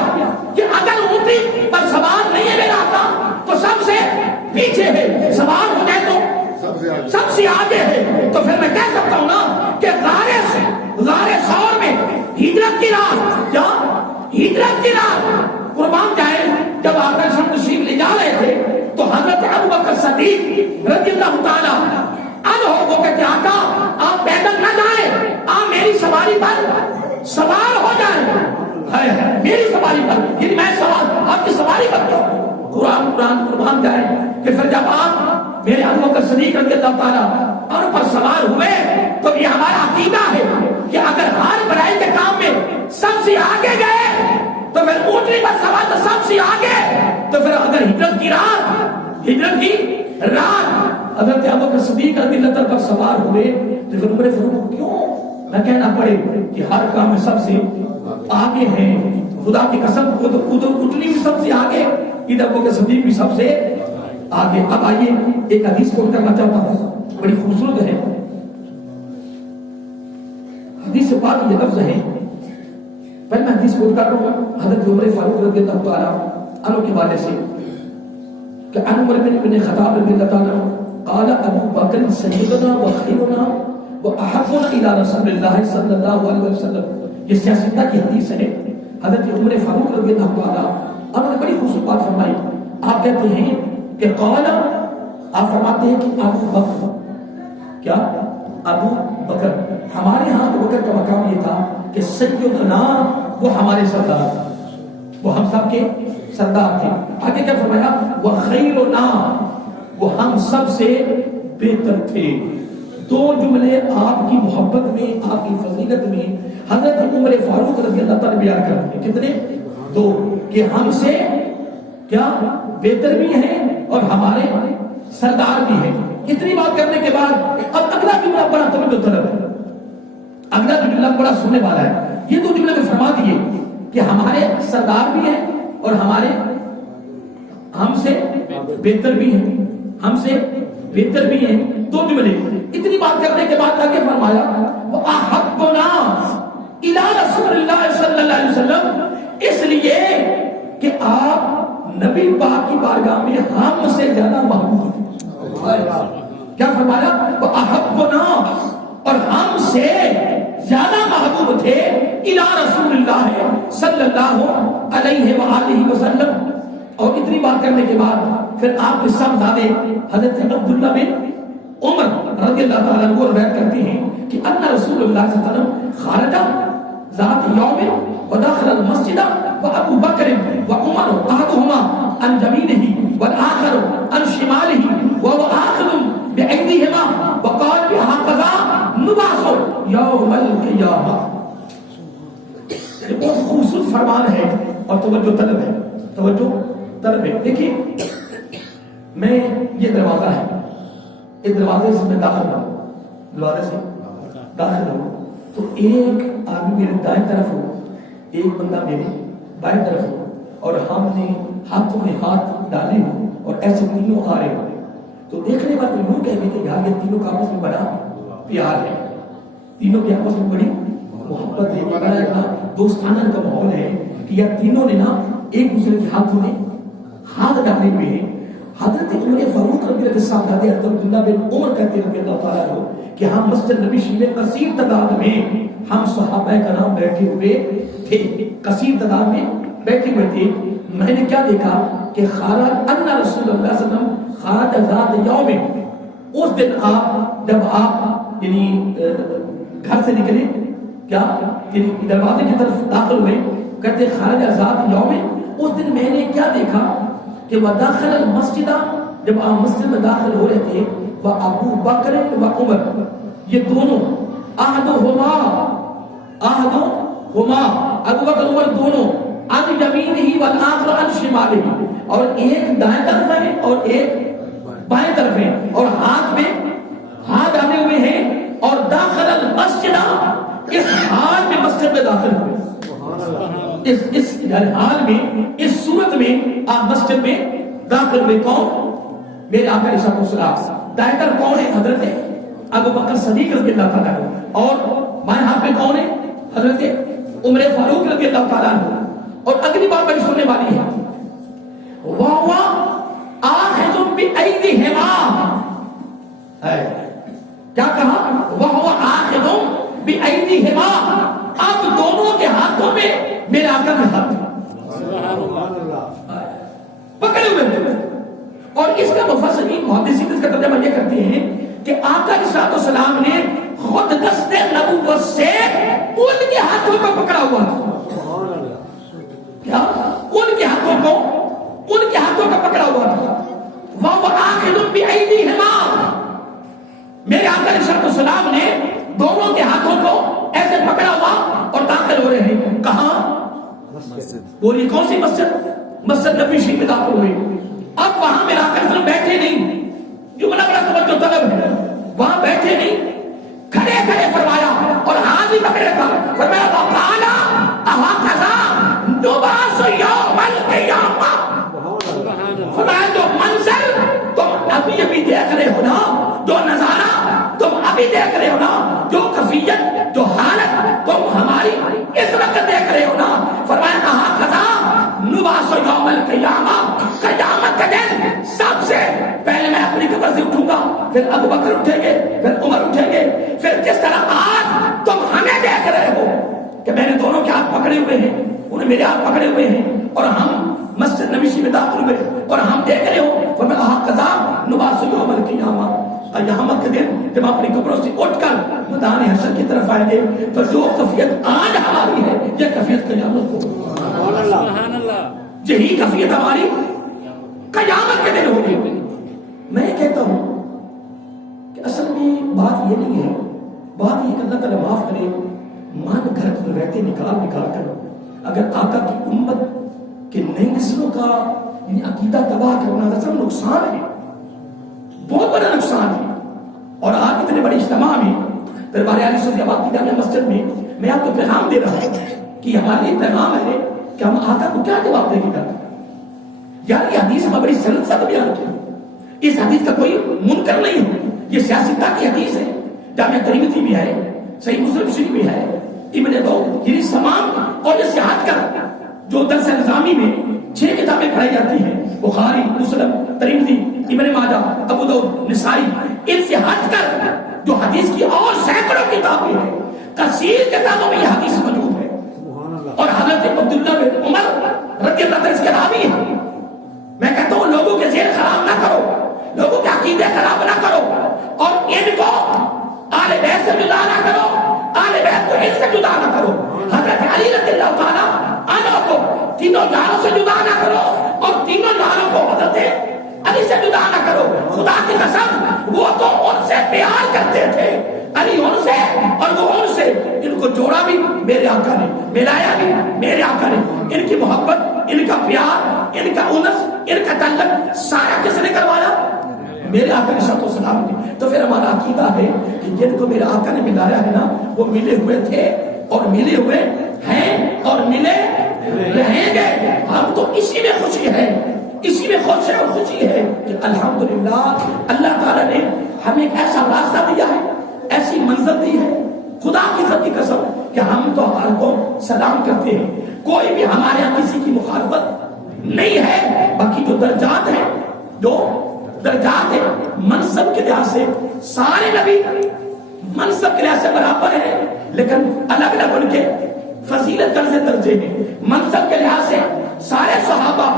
کہ اگر اونٹنی پر سوار نہیں ہے میرا آقا تو سب سے پیچھے ہے، سوار ہو جائے تو سب سے آگے ہے، تو پھر میں کہہ سکتا ہوں نا کہ غار ثور میں ہجرت کی رات، کیا ہجرت کی رات قربان جائے جب آقا صاحب تشریف لے جا رہے تھے تو حضرت ابو بکر صدیق رضی اللہ تعالی عنہ وہ کہتے آقا آپ پیدل نہ جائیں، آپ میری سواری پر سوار ہو جائیں، میری سواری پر، یعنی میں سوار آپ کی سواری پر تو قربان جائے کہ پھر جب آپ میرے ابو بکر صدیق رضی اللہ تعالی عنہ پر سوار ہوئے تو یہ ہمارا عقیدہ ہے کہ اگر ہر برائی کے کام میں سب سے آگے گئے تو پھر اونٹنی پر سوار تو سب سے آگے، تو پھر اگر ہجرت کی رات حضرت ابو بکر صدیق رضی اللہ تعالی پر سوار ہوئے تو پھر عمر فاروق کیوں نہ کہنا پڑے کہ ہر کام میں سب سے آگے ہیں، خدا کی قسم ادھر اونٹنی بھی سب سے آگے، ادھر ابو بکر صدیق بھی سب سے آگے۔ اب آئیے ایک حدیث کو کرنا چاہتا ہوں، بڑی خوبصورت ہے حدیث پاک، یہ لفظ ہے، پہلے میں حدیث کو کر رہا ہوں حضرت عمر فاروق رضی اللہ تعالی عنہ کے والے سے کہ عن عمر بن خطاب رضی اللہ تعالی عنہ قال ابو بکر سیدنا و خیرنا و احبنا الى رسول اللہ صلی اللہ علیہ وسلم، یہ سیاستہ کی حدیث ہے۔ حضرت عمر فاروق رضی اللہ تعالی عنہ نے بڑی خوبصورت بات فرمائی، آپ کہتے ہیں کہ قال، آپ فرماتے ہیں کہ ابو بکر، کیا ابو بکر، ہمارے ہاں ابو بکر کا مقام یہ تھا کہ سیدنا، وہ ہمارے سردار، وہ ہم سب کے سردار تھے۔ آگے کیا فرمایا؟ وہ خیرنا، وہ ہم سب سے بہتر تھے۔ دو جملے آپ کی محبت میں، آپ کی فضیلت میں حضرت عمر فاروق رضی اللہ تعالی بیان کرتے ہیں، کتنے؟ دو، کہ ہم سے کیا بہتر بھی ہیں اور ہمارے سردار بھی ہیں۔ اتنی بات کرنے کے بعد اب اگلا جملہ بڑا توجہ طلب ہے، اگلا جملہ بڑا سننے والا ہے۔ یہ دو جملے میں فرما دیے کہ ہمارے سردار بھی ہیں اور ہم سے بہتر بھی ہیں، ہم سے بہتر بھی ہیں، دو جملے۔ اتنی بات کرنے کے بعد آگے فرمایا وَأَحَبُّنَا إِلَىٰ رَسُولِ اللَّهِ صلی اللہ علیہ وسلم، اس لیے کہ آپ نبی پاک کی بارگاہ میں ہم سے زیادہ محبوب ہیں۔ کیا فرمایا؟ وَأَحَبُّنَا، اور ہم سے زیادہ محبوب تھے إِلَىٰ رسول اللہ صلی اللہ علیہ وآلہ وسلم۔ اور اتنی بات کرنے کے بعد پھر آپ کے صاحبزادے حضرت عبداللہ بن عمر رضی اللہ تعالیٰ عنہ روایت کرتے ہیں کہ ان رسول اللہ صلی اللہ علیہ وسلم خرج ذات یوم ودخل المسجد وابو بکر وعمر احدهما عن يمينه والاخر عن شماله وهو آخذ بأيديهما وقال بهكذا نبعث يوم القيامة۔ یہ بہت خوبصورت فرمان ہے اور توجہ طلب ہے، توجہ طلب ہے۔ دیکھیے میں یہ دروازہ ہے، اس دروازے سے میں داخل ہوں، دروازے سے داخل ہوں تو ایک آدمی میرے دائیں طرف ہو، ایک بندہ میرے بائیں طرف ہو، اور ہم نے ہاتھوں میں ہاتھ ڈالے ہوں اور ایسے تینوں آ رہے ہوں تو دیکھنے والے یوں کہیں کہ یار یہ تینوں کا آپس میں بڑا پیار ہے، تینوں کے آپس میں بڑی محبت ہے، بڑا ایک دوستانہ کا ماحول ہے کہ یہ تینوں نے نا ایک دوسرے کے ہاتھوں میں ہاتھ ڈالے ہوئے ہیں۔ حضرت عمر فاروق رضی اللہ صاحب حضرت عبداللہ بن عمر کہتے ہیں رضی اللہ تعالیٰ عنہ کہ ہم مسجد نبی شریف میں کثیر تعداد میں ہم صحابہ کرام بیٹھے ہوئے تھے، کثیر تعداد میں بیٹھے ہوئے تھے۔ میں نے کیا دیکھا کہ خارج ان رسول اللہ صلی اللہ علیہ وسلم خارج ذات یوم، اس دن جب آپ یعنی گھر سے نکلے، کیا یعنی دروازے کی طرف داخل ہوئے، کہتے خارج ذات یوم، اس دن میں نے کیا دیکھا کہ وَدَاخَلَ الْمَسْجِدَ، جب آپ مسجد میں داخل ہو رہے تھے، وَأَبُو بَكْرٍ وَعُمَرٍ، یہ دونوں أَحَدُهُمَا ابو بکر عمر دونوں عن يمينه والآخر عن شماله، اور ایک دائیں طرف ہے اور ایک بائیں طرف ہے، اور ہاتھ میں ہاتھ ڈالے ہوئے ہیں، اور داخل المسجد، اس حال میں مسجد میں داخل ہوئے، اس حال میں، اس صورت میں آپ مسجد میں داخل ہوئے۔ کون؟ میرے آقا علیہ السلام۔ دائیں طرف کون ہے؟ حضرت ابو بکر صدیق رضی اللہ تعالیٰ عنہ، اور بائیں ہاتھ میں کون ہے؟ حضرت عمر فاروق رضی اللہ تعالیٰ عنہ۔ اور اگلی بات بڑی سننے والی ہے، وَهُوَ آخِذٌ بِأَيْدِيهِمَا، کیا کہا؟ وَهُوَ آخِذٌ بِأَيْدِيهِمَا، اب دونوں کے ہاتھوں میں میرے آقا کا ہاتھ، پکڑے ہوئے تھے. اور اس کا مفسرین محدثین اس کا ترجمہ یہ کرتے ہیں کہ آقا علیہ الصلوۃ والسلام نے خود دست نبوت سے ان کے ہاتھوں کو پکڑا ہوا تھا. کیا ان کے ہاتھوں کو پکڑا ہوا تھا. وہ آخذ بأیدیہما، میرے آقا علیہ الصلوۃ والسلام نے دونوں کے ہاتھوں کو ایسے پکڑا ہوا اور داخل ہو رہے ہیں. کہاں؟ بولی کون سی مسجد؟ مسجد نبی شریف میں داخل ہوئے. اب وہاں میرا آقا بیٹھے نہیں، جو بڑا توجہ طلب ہے، وہاں بیٹھے نہیں، کھڑے فرمایا اور ہاتھ بھی پکڑے تھا. فرمایا وقالا اہکذا نبعث یوم القیامہ، فرمایا جو منظر تم ابھی دیکھ رہے ہو نا، جو نظارہ تم ابھی دیکھ رہے ہو نا، جو کیفیت، جو حالت تم ہماری اس وقت دیکھ رہے ہو نا، فرمایا اہکذا نبعث یوم القیامہ، قیامت کا دن سب سے پہلے میں اپنی قبر سے اٹھوں گا، پھر ابو بکر اٹھیں گے، پھر عمر اٹھیں گے، پھر جس طرح آج تم ہمیں دیکھ رہے ہو کہ میں نے دونوں کے ہاتھ پکڑے ہوئے ہیں، انہیں میرے ہاتھ پکڑے ہوئے ہیں اور ہم مسجد نبی شریف میں داخل ہوئے اور ہم دیکھ رہے ہو، فرمایا قضا نبعث یوم القیامہ، قیامت کے دن جب اپنی قبروں سے اٹھ کر میدان حشر کی طرف آئیں گے تو جو کیفیت آج ہماری ہے یہ کیفیت قیامت کو، سبحان اللہ، یہی کیفیت ہماری قیامت کے دن ہوگی. میں کہتا ہوں کہ اصل میں بات یہ نہیں ہے، بات یہ کہ اللہ تعالیٰ معاف کرے، من گھر میں رہتے نکال کر اگر آقا کی امت کہ نئی نسلوں کا یعنی عقیدہ تباہ کرنا اصل نقصان ہے، بہت بڑا نقصان ہے. اور آج اتنے بڑے اجتماع میں دربار عالی صفی آباد کی جامع مسجد میں میں آپ کو پیغام دے رہا ہوں کہ ہمارے پیغام ہے کہ ہم آقا کو کیا جواب دیں گے. یار یہ حدیث ہمیں بڑی سرل سا بیان کی، اس حدیث کا کوئی منکر نہیں ہو، یہ سیاستہ کی حدیث ہے، جامع ترمذی بھی ہے، صحیح مسلم شریف بھی ہے، ابن داؤد، یہ تمام اور یہ صحت کا جو درس نظامی میں 6 کتابیں پڑھائی جاتی ہیں، بخاری، مسلم، ترمذی، ابن ماجہ، ابو داؤد، نسائی، ان سے ہٹ کر جو حدیث کی اور سینکڑوں کتابیں ہیں، کثیر کتابوں میں یہ حدیث موجود ہے. اور حضرت عبداللہ بن عمر رضی اللہ عنہ اس کے راوی ہیں. میں کہتا ہوں لوگوں کے ذہن خراب نہ کرو، لوگوں کے عقیدے خراب نہ کرو، اور ان کو آل بیت سے جدا نہ کرو، آل بیت کو ان سے جدا نہ کرو. حضرت علی رضی اللہ تعالیٰ عنہ کو تینوں یاروں سے جدا نہ کرو اور تینوں یاروں کو حضرت علی سے جدا نہ کرو. خدا کی قسم وہ تو ان سے پیار کرتے تھے، علی ان سے اور وہ ان سے. ان کو جوڑا بھی میرے آقا نے، ملایا بھی میرے آقا نے. ان کی محبت، ان کا پیار، ان کا انس، ان کا تعلق سارا کس نے کروایا؟ میرے آقا نے صلی اللہ علیہ وسلم. تو پھر ہمارا عقیدہ ہے کہ جن کو میرے آقا نے ملایا ہے نا وہ ملے ہوئے تھے اور ملے ہوئے ہیں اور ملے رہیں گے. ہم تو اسی میں خوشی ہے، اسی میں خوش ہے اور خوشی ہے کہ الحمدللہ اللہ تعالیٰ نے ہمیں ایک ایسا راستہ دیا ہے، ایسی منزل دی ہے. خدا کی ذات کی قسم کہ ہم تو ہر کو سلام کرتے ہیں، کوئی بھی ہمارے یہاں کسی کی مخالفت نہیں ہے. باقی جو درجات ہیں، جو درجات ہیں منصب کے لحاظ سے سارے نبی منصب کے لحاظ سے برابر ہیں، لیکن الگ الگ ان کے فضیلت درجے ہیں. منصب کے لحاظ سے سارے صحابہ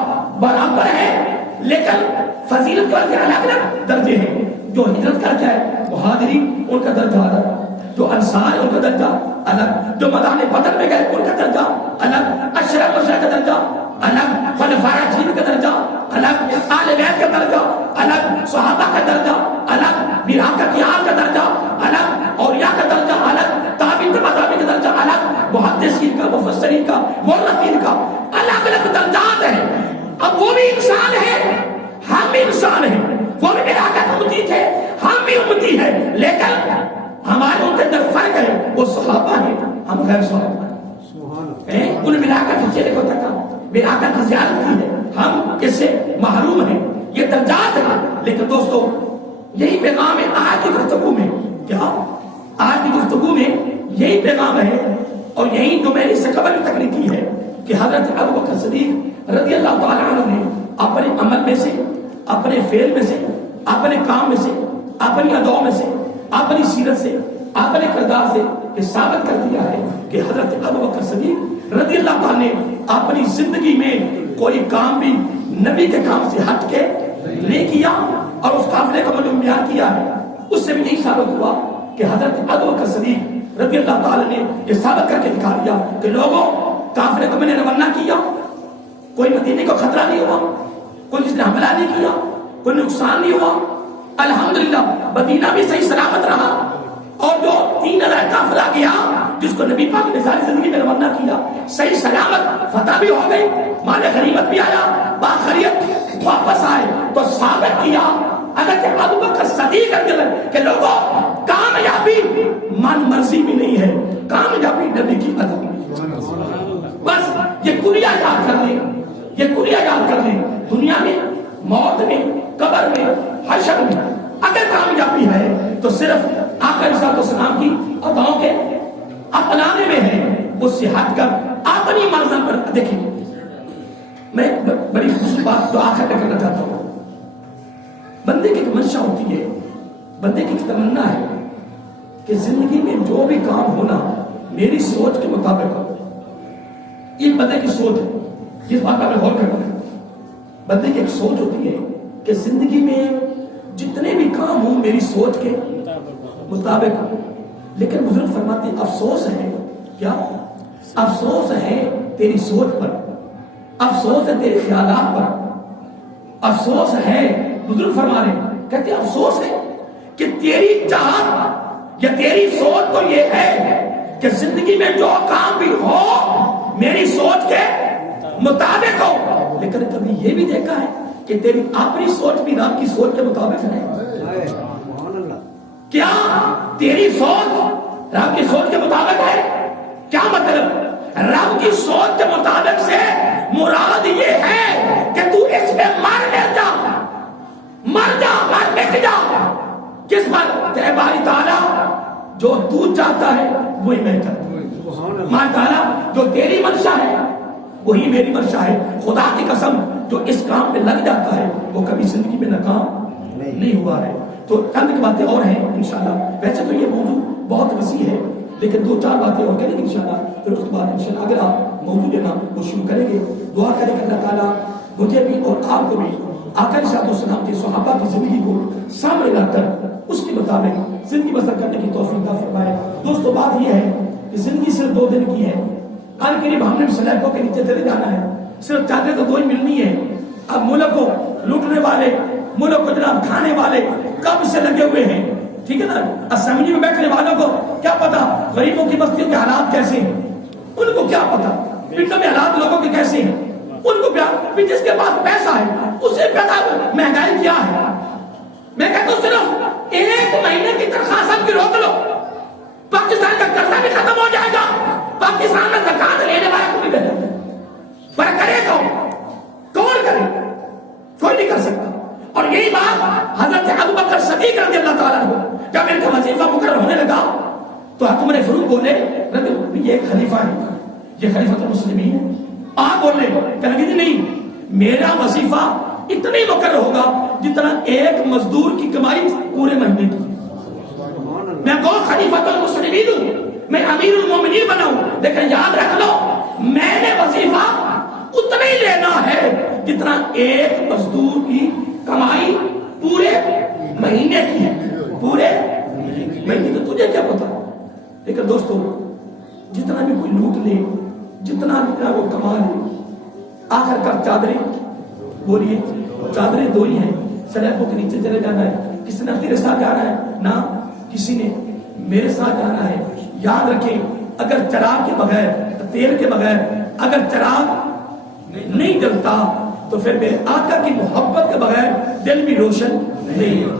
برابر ہیں، لیکن فضیلت کے وجہ سے الگ الگ درجے ہیں. جو ہجرت کر جائے مہاجرین ان کا درجہ الگ، جو انصار ان کا درجہ الگ، جو میدان بدر میں گئے ان کا درجہ الگ، عشرہ مبشرہ کا درجہ الگ، خلفائے راشدین کا درجہ الگ، آل بیت کا درجہ الگ، صحابہ کا درجہ الگ، میراث کا خیال کا درجہ الگ، اولیاء کا درجہ الگ، تابعین کا درجہ الگ، محدثین کا، مفسرین کا، مورخین کا الگ الگ درجات ہیں. اب وہ بھی انسان ہے، ہم بھی انسان ہیں. وہ بھی میرا آقا امتی تھے، ہم بھی امتی ہیں، لیکن ہمارے ان کے اندر فرق ہے. وہ صحابہ ہیں، ہم غیر صحابہ ہیں. انہیں میرا آقا کی چہرے کو تکا، میرا آقا کی زیارت کی ہے، ہم اس سے محروم ہیں. یہ درجات ہیں. لیکن دوستو یہی پیغام ہے آج کی گفتگو میں. کیا آج کی گفتگو میں یہی پیغام ہے اور یہی جو میں نے اس سے قبل تقریر کی ہے کہ حضرت ابوبکر صدیق رضی اللہ تعالیٰ عنہ نے اپنے عمل میں سے، اپنے فعل میں سے، اپنے کام میں سے، اپنی اداؤں میں سے، اپنی سیرت سے، اپنے کردار سے یہ ثابت کر دیا ہے کہ حضرت ابوبکر صدیق رضی اللہ تعالیٰ نے اپنی زندگی میں کوئی کام بھی نبی کے کام سے ہٹ کے نہیں کیا، اور اس قافلے کو میں نے بیان کیا ہے، اس سے بھی یہی ثابت ہوا کہ حضرت ابوبکر صدیق رضی اللہ تعالی نے یہ ثابت کر کے دکھا دیا کہ لوگوں قافلے کو میں نے روانہ کیا، کوئی مدینے کو خطرہ نہیں ہوا، کوئی کس نے حملہ نہیں کیا، کوئی نقصان نہیں ہوا، الحمدللہ مدینہ بھی صحیح سلامت رہا، اور جو 3000 قافلہ گیا جس کو نبی پاک نے ساری زندگی میں روانہ کیا، صحیح سلامت فتح بھی ہو گئی، مال غنیمت بھی آیا، باخریت واپس آئے، تو ثابت کیا حضرت ابوبکر صدیق کہ لوگوں کامیابی من مرضی بھی نہیں ہے، کامیابی نبی کی عطا۔ بس یہ کلیہ یاد کر لیں، یہ کلیہ یاد کر لیں، دنیا میں، موت میں، قبر میں، حشر میں اگر کامیابی ہے تو صرف آقا علیہ السلام کی عطاؤں کے اپنانے میں ہے، اس سے ہٹ کر اپنی مرضی پر۔ دیکھیں میں بڑی خوشی بات جو آخر میں کرنا چاہتا ہوں، بندے کی ایک منشا ہوتی ہے، بندے کی ایک تمنا ہے کہ زندگی میں جو بھی کام ہونا میری سوچ کے مطابق ہو۔ یہ بندے کی سوچ ہے، جس بات پر غور کرنا ہے۔ بندے کی ایک سوچ ہوتی ہے کہ زندگی میں جتنے بھی کام ہوں میری سوچ کے مطابق ہو، لیکن بزرگ فرماتے ہیں افسوس ہے، کیا افسوس ہے تیری سوچ پر، افسوس ہے تیرے خیالات پر، افسوس ہے، بزرگ فرما رہے ہیں، کہتے ہیں افسوس ہے کہ تیری چاہت یا تیری سوچ تو یہ ہے کہ زندگی میں جو کام بھی ہو میری سوچ کے مطابق ہو، لیکن کبھی یہ بھی دیکھا ہے کہ تیری اپنی سوچ بھی رب کی سوچ کے مطابق ہے؟ کیا تیری سوچ رب کی سوچ کے مطابق ہے؟ کیا مطلب؟ رب کی سوچ کے مطابق سے مراد یہ ہے کہ تو اس میں مر جا، مر جا، مر مٹ جا۔ کس پر؟ کہ باری تعالیٰ جو تو چاہتا ہے وہی میں چاہتا ہوں، ماں تعالیٰ جو تیری منشا ہے وہی میری منشا ہے۔ خدا کی قسم جو اس کام پہ لگ جاتا ہے وہ کبھی زندگی میں ناکام نہیں ہوا ہے۔ تو چند کی باتیں اور ہیں انشاءاللہ، ویسے تو یہ موضوع بہت وسیع ہے لیکن 2-4 باتیں اور کریں گے انشاءاللہ، پھر اس کے بعد انشاءاللہ اگر آپ موضوع جو نا وہ شروع کریں گے۔ دعا کریں کہ اللہ تعالیٰ مجھے بھی اور آپ کو بھی آقا علیہ السلام کے صحابہ کی زندگی کو سامنے لا کر اس کے مطابق زندگی بسر کرنے کی توفیق عطا فرمائے۔ دوستو بات یہ ہے کہ زندگی صرف 2 دن کی ہے، کل قریب ہم نے سلیبوں کے نیچے چلے جانا ہے، صرف چادریں تو 2 ہی ملنی ہے۔ اب ملک کو لوٹنے والے، ملک کو جناب کھانے والے کب سے لگے ہوئے ہیں، ٹھیک ہے نا؟ اسمبلی میں بیٹھنے والوں کو کیا پتا غریبوں کی بستیوں کے حالات کیسے ہیں، ان کو کیا پتا پنڈوں میں حالات لوگوں کے کیسے ہیں، ان کو کیا، جس کے پاس پیسہ ہے اسے پتا مہنگائی کیا ہے۔ میں کہتا ہوں صرف 1 مہینے کی تنخواہ سب کی روک لو، پاکستان کا قرضہ بھی ختم ہو جائے گا، پاکستان میں زکات لینے والا کو بھی دے دے، پر کرے کون کرے؟ کوئی نہیں کر سکتا۔ اور یہی بات حضرت ابوبکر صدیق رضی اللہ تعالیٰ عنہ جب ان کا وظیفہ مقرر ہونے لگا تو حکم فاروق بولے یہ ایک خلیفہ ہے، یہ خلیفۃ المسلمین ہے۔ آپ بولے کہ نہیں، میرا وظیفہ اتنا ہی مقرر ہوگا جتنا ایک مزدور کی کمائی پورے مہینے کی۔ میں کون خلیفۃ المسلمین ہوں، میں امیر المومنین بنا ہوں، لیکن یاد رکھ لو میں نے وظیفہ اتنا ہی لینا ہے جتنا ایک مزدور کی کمائی پورے مہینے کی ہے، پورے مہینے۔ تو تجھے کیا پتا؟ لیکن دوستو جتنا بھی کوئی لوٹ لے، جتنا وہ کما لے، آخر کار چادریں، بولیے چادریں 2 ہی ہیں، سلیبوں کے نیچے چلے جانا ہے۔ کسی نے تیرے ساتھ جانا ہے نہ کسی نے میرے ساتھ جانا ہے۔ یاد رکھیں اگر چراغ کے بغیر، تیل کے بغیر اگر چراغ نہیں جلتا تو پھر میرے آقا کی محبت کے بغیر دل بھی روشن نہیں ہے۔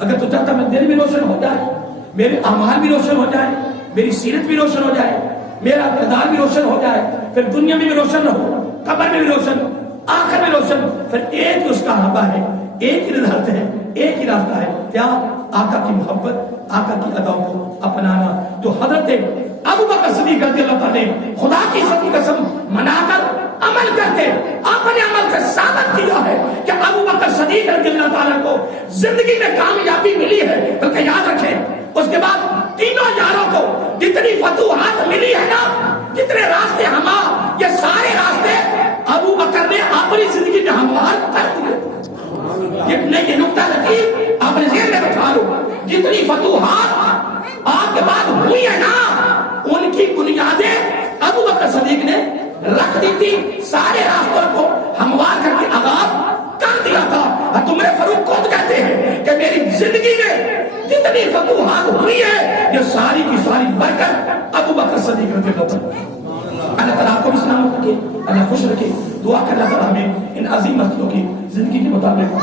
اگر تو چاہتا میں دل بھی روشن ہو جائے، میرے اعمال بھی روشن ہو جائے، میری سیرت بھی روشن ہو جائے، میرا کردار بھی روشن ہو جائے، پھر دنیا میں بھی روشن رہو، قبر میں بھی روشن، آخر میں روشن، پھر ایک ہی اس کا رابطہ ہے، ایک ہی رضالت ہے، ایک ہی راستہ ہے، کیا؟ آقا کی محبت، آقا کی اداؤں کو اپنانا۔ تو حضرت ابوبکر صدیق رضی اللہ تعالیٰ نے خدا کی عزت کی قسم منا کر عمل کر کے اپنے عمل سے ثابت کیا ہے کہ ابوبکر صدیق رضی اللہ تعالیٰ کو زندگی میں کامیابی ملی ہے۔ بلکہ یاد رکھیں اس کے بعد تینوں یاروں کو جتنی فتوحات ملی ہے نا، جتنے راستے ہما، یہ سارے راستے ابو بکر نے اپنی زندگی میں ہموار کر دیا. یہ نقطہ لطیف اپنے ذہن میں بٹھا لو. جتنی فتوحات آپ کے بعد ہوئی ہے نا ان کی بنیادیں ابو بکر صدیق نے رکھ دی تھی. سارے راستوں کو ہموار کر کے آغاز کر دیا تھا. تمہیں فاروق خود کہتے ہیں کہ میری زندگی میں جتنی فتوحات ہوئی ہے یہ ساری کی ساری برکت ابو بکر صدیق رضی اللہ عنہ. اللہ تعالیٰ آپ کو بھی سلامت رکھے, اللہ خوش رکھے. دعا کر اللہ تعالیٰ ہمیں ان عظیم ہستیوں کی زندگی کے مطابق